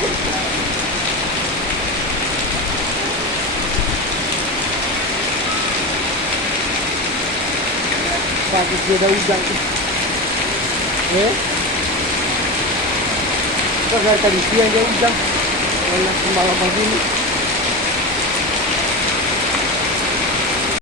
Bakit dia ada udang tu? Kagak tadi siang dia udang. Kalau sembala pagi ni.